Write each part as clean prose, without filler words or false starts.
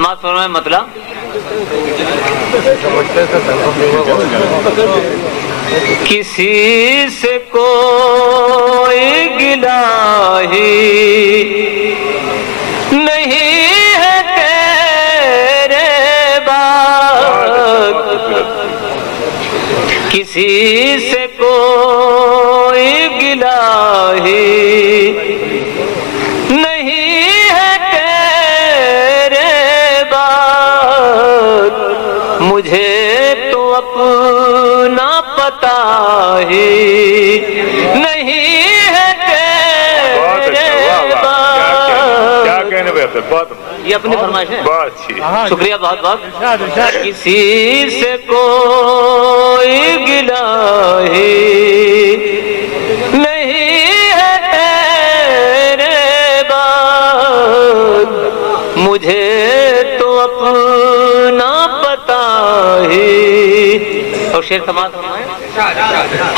سماعت فرمائیں مطلب کسی سے کوئی گلہ ہی نہیں ہے تیرے بعد، کسی سے کوئی گلہ ہی نہیں ہے تیرے بعد، مجھے تو اپنا پتہ ہی نہیں ہے تیرے بعد۔ کیا کہنے پہ بہت یہ اپنی فرمائش ہے، بہت اچھی، شکریہ بہت بہت۔ کسی سے کوئی گلہ ہی نہیں ہے تیرے بعد، مجھے تو اپنا پتہ ہی۔ اور شعر سماعت فرمائیں۔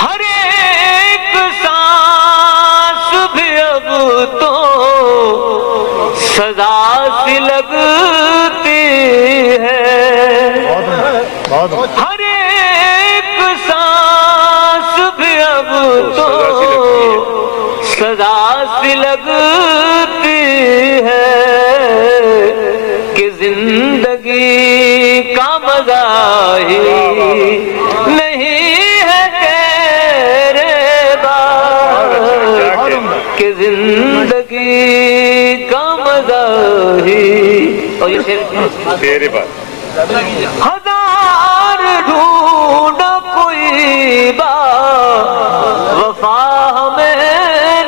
ہر ایک سانس بھی اب تو سزا سی لگتی ہے، ہر ایک سانس بھی اب تو سزا سی لگتی ہے، کہ زندگی کا مزہ ہی نہیں ہے تیرے بعد، کہ زندگی کا مزہ ہی۔ اور یہ شعر تیرے بعد ہزار ڈھونڈا کوئی وفا ہمیں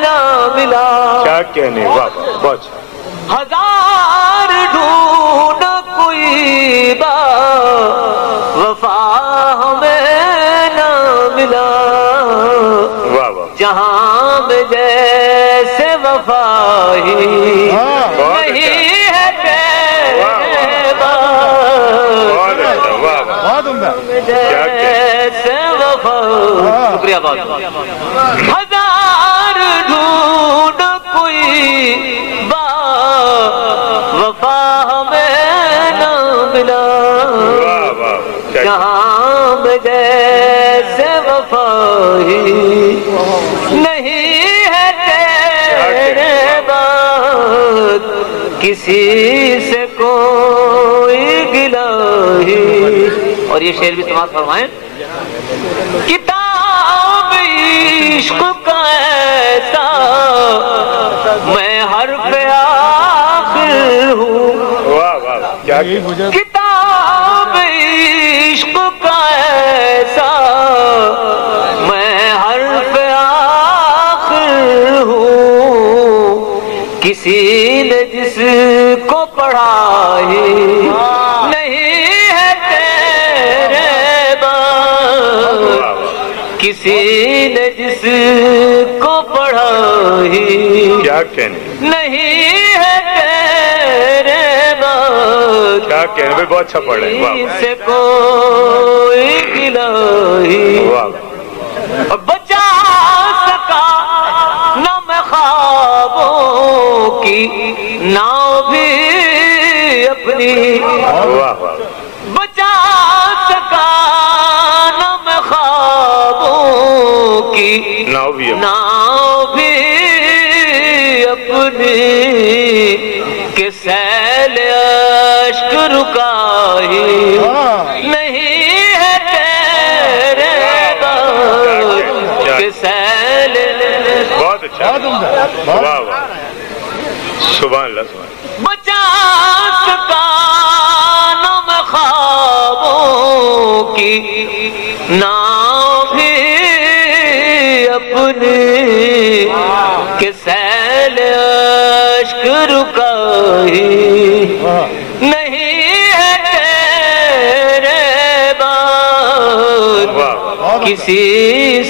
نہ ملا، کیا کہنے، واہ بہت ہزار ڈھونڈا کوئی وفا ہمیں نہ ملا، واہ واہ، جہاں میں جیسے وفا ہی نہیں ہے تیرے بعد، جیسے وفا۔ شکریہ بہت۔ ہزار ڈھونڈ کوئی وفا ہمیں نہ ملا، جہاں میں جیسے وفا ہی نہیں ہے تیرے بعد، کسی سے کوئی گلہ ہی۔ اور یہ شعر بھی سماعت فرمائیں۔ کتاب عشق کا ایسا میں حرف آخر ہوں، واہ واہ، کیا کتاب عشق کا ایسا میں حرف آخر ہوں، کسی نے جس کو پڑھا ہی نہیں ہے تیرے بعد، کسی نے جس کو پڑھا ہی کیا کہنے، نہیں ہے تیرے بعد، کیا کہنے بھائی، بہت اچھا پڑھ رہے ہیں، واہ سے کوئی گلہ ہی واہ، بچا سکا نہ میں خوابوں کی ناؤ بھی اپنی، واہ واہ، بچا سکا نہ میں خوابوں کی ناؤ بھی ناؤ بھی اپنی، کہ سیل اشک رکا ہی نہیں ہے تیرے بعد، کہ سیل بہت اچھا، واہ واہ، سبحان اللہ سبحان اللہ۔ بچا سکا نہ میں خوابوں کی ناؤ بھی اپنی، کہ سیل اشک رکا ہی نہیں ہے تیرے بعد، کسی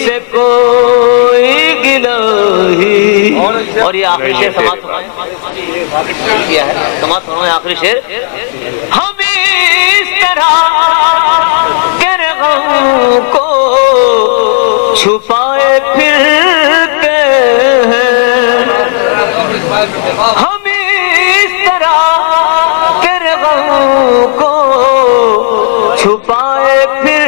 سے کوئی گلہ ہی۔ اور یہ آخری شعر سماعت کیا ہے، سماعت فرمائیں آخری شعر۔ ہم اس طرح کے غم کو چھپائے پھرتے ہیں، ہم اس طرح کے غم کو چھپائے پھرتے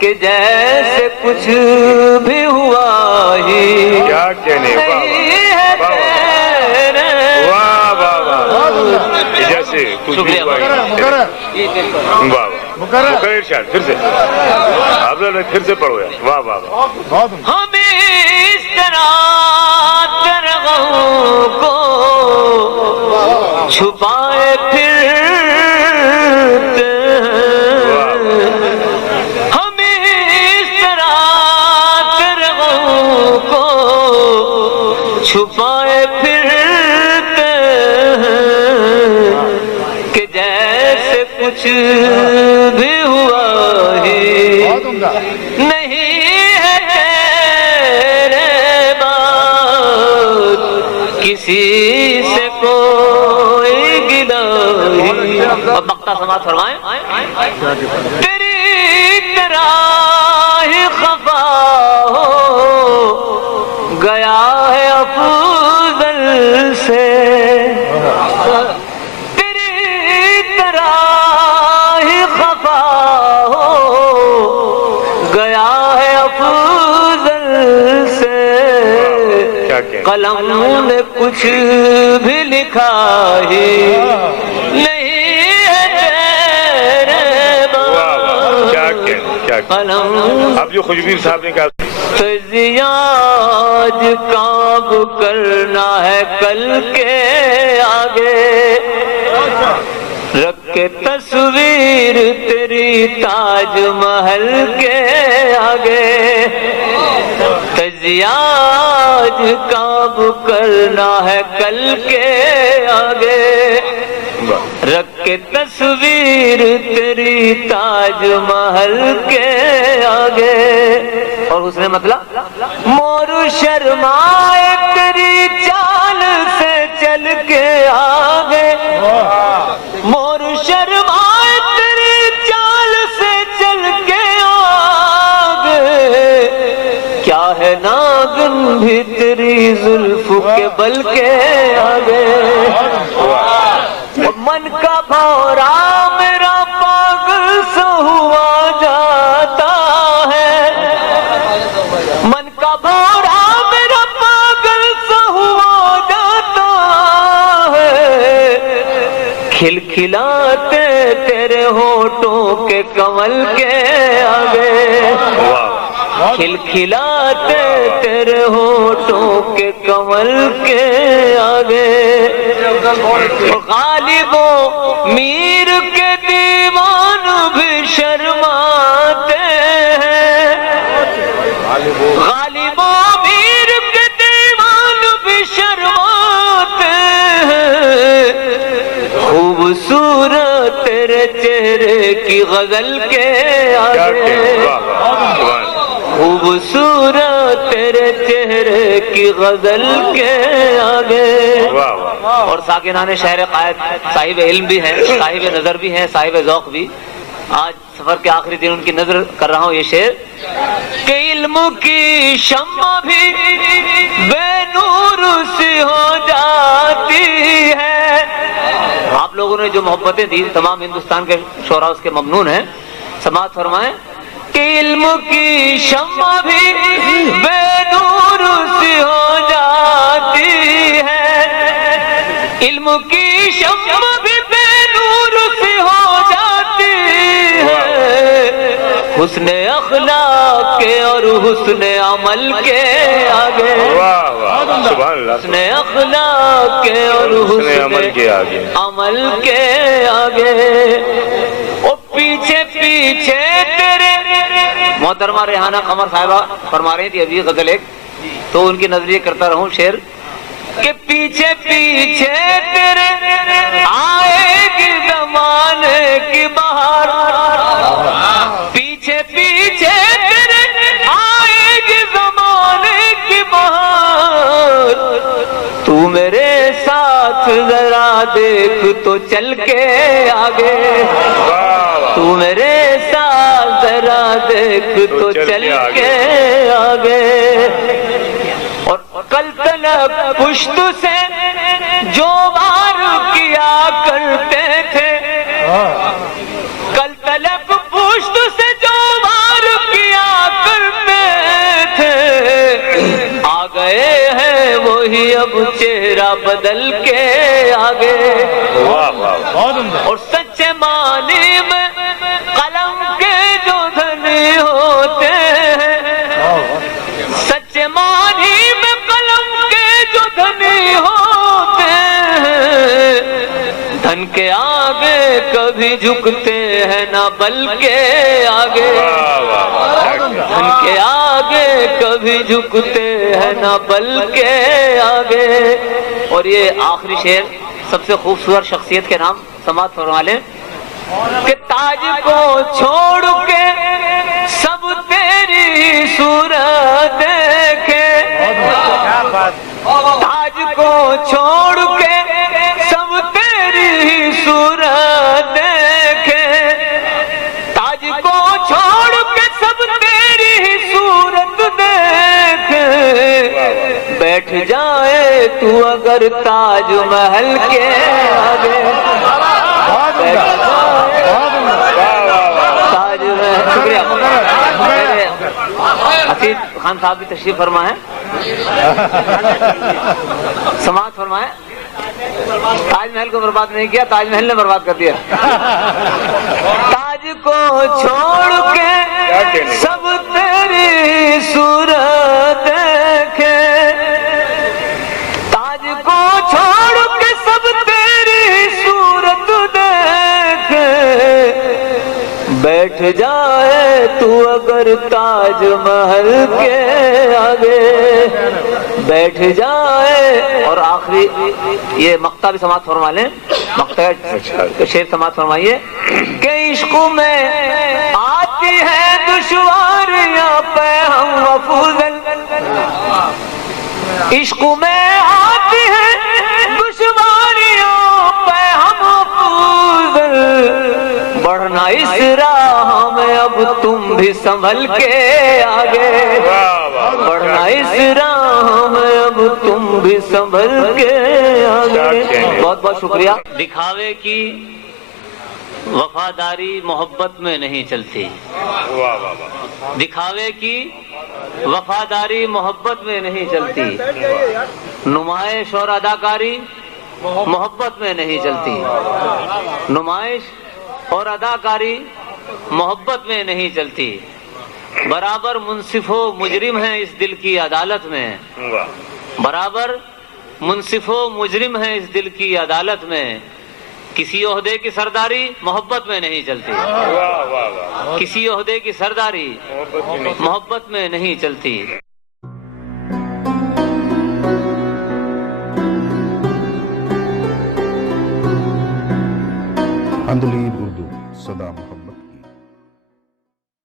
کہ جیسے کچھ بھی ہوا ہی کیا کہنے. جیسے کچھ بھی ہوا ہی. مکرر شاید پھر سے آپ پھر سے پڑھو یار. واہ واہ واہ. ہم اس طرح تیرے غم کو چھپائے پھرتے ہم اس طرح تیرے غم کو چھپائے پھرتے کہ جیسے کچھ بھی ہوا ہی نہیں ہے تیرے بعد کسی سے کوئی گلہ ہی. اب مقطع سماعت فرمائیں. تیری طرح ہی خفا ہو گیا ہے افضل سے قلم نے کچھ بھی لکھا ہی نہیں ہے تیرے بعد قلم. اب جو خوشبیر صاحب نے کہا تجیاج کام کرنا ہے کل کے آگے رکھ کے تصویر تیری تاج محل کے آگے تجیاج کام کرنا ہے کل کے آگے رکھ کے تصویر تیری تاج محل کے آگے. اور اس نے مطلب مور شرمائے تیری چال سے چل کے آگے مور شرمائے تیری چال سے چل کے آگے کیا ہے ناگن بھی تیری زلف کے بل کے آگے. من کا بھورا میرا پاگل سا ہوا جاتا ہے من کا بھورا میرا پاگل سا ہوا جاتا ہے کھلکھلاتے تیرے ہونٹوں کے کمل کے آگے کھلکھلاتے تیرے ہونٹوں کے کمل کے آگے. غالب و میر کے دیوان بھی شرماتے ہیں غالب و میر کے دیوان بھی شرماتے ہیں خوبصورت تیرے چہرے کی غزل کے آگے خوبصورت تیرے چہرے کی غزل کے آگے. اور ساکنان شہر قائد صاحب علم بھی ہیں صاحب نظر بھی ہیں صاحب ذوق بھی. آج سفر کے آخری دن ان کی نظر کر رہا ہوں یہ شعر کہ علم کی شمع بھی بے نور سی ہو جاتی ہے. آپ لوگوں نے جو محبتیں دی تمام ہندوستان کے شعراء اس کے ممنون ہیں. سماعت فرمائیں کہ علم کی شمع بھی بے نور سی ہو جاتی ہے علم کی شمع بھی بے نور سی ہو جاتی ہے حسن اخلاق کے اور حسن عمل کے آگے حسن اخلاق کے اور حسن عمل کے آگے. اور پیچھے پیچھے تیرے محترمہ ریحانہ قمر صاحبہ فرما رہی تھی ابھی غزل ایک تو ان کی نظریہ کرتا رہوں شعر کہ پیچھے پیچھے تیرے آئے گی زمانے کی بہار پیچھے پیچھے تیرے آئے گی زمانے کی بہار تو میرے ساتھ ذرا دیکھ تو چل کے آگے تو میرے ساتھ ذرا دیکھ تو چل کے آگے. اور کل تلک پشت سے جو وار کیا کرتے تھے، کل طلب پشت سے جو وار کیا کرتے تھے، آ گئے ہیں وہی اب چہرہ بدل کے آگے، اور سچے معنی میں قلم کے جو دھنی ہوتے ہیں، سچے معنی میں قلم کے جو دھنی ہوتے ہیں، دھن کے آگے کبھی جھکتے ہیں نہ بلکہ آگے، دھن کے آگے کبھی جھکتے ہیں نہ بلکہ آگے۔ اور یہ آخری شعر سب سے خوبصورت شخصیت کے نام سماعت فرما لیں کہ تاج کو چھوڑ کے سب تیری صورت دیکھے، تاج کو چھوڑ کے سب تیری صورت دیکھے، تاج کو چھوڑ کے سب تیری صورت دیکھے، بیٹھ جائے تو اگر تاج محل کے آگے، تاج محل۔ شکریہ، حسین خان صاحب بھی تشریف فرما ہے، سماعت فرمائے۔ تاج محل کو برباد نہیں کیا، تاج محل نے برباد کر دیا۔ تاج کو چھوڑ کے سب تیری صورت دیکھے، تاج کو چھوڑ کے سب تیری صورت دیکھے، بیٹھ جائے تو اگر تاج محل کے آگے، بیٹھ جائے۔ اور آخری یہ مقطع بھی سماعت فرما لیں، مقطع شعر سماعت فرمائیے کہ عشق میں آتی ہے دشواریاں پہ ہم افضل، عشق میں آتی ہے دشواریوں پہ ہم افضل، بڑھنا اس راہ میں اب تم بھی سنبھل کے آگے، بڑھنا اس راہ میں اب تم بھی سنبھل کے آگے۔ بہت بہت شکریہ۔ دکھاوے کی وفاداری محبت میں نہیں چلتی، دکھاوے کی وفاداری محبت میں نہیں چلتی، نمائش اور اداکاری محبت میں نہیں چلتی، نمائش اور اداکاری محبت میں نہیں چلتی، برابر منصف و مجرم ہیں اس دل کی عدالت میں، برابر منصف و مجرم ہیں اس دل کی عدالت میں، کسی عہدے کی سرداری محبت میں نہیں چلتی، کسی عہدے کی سرداری محبت میں نہیں چلتی۔ اندلیب اردو، صدا محبت۔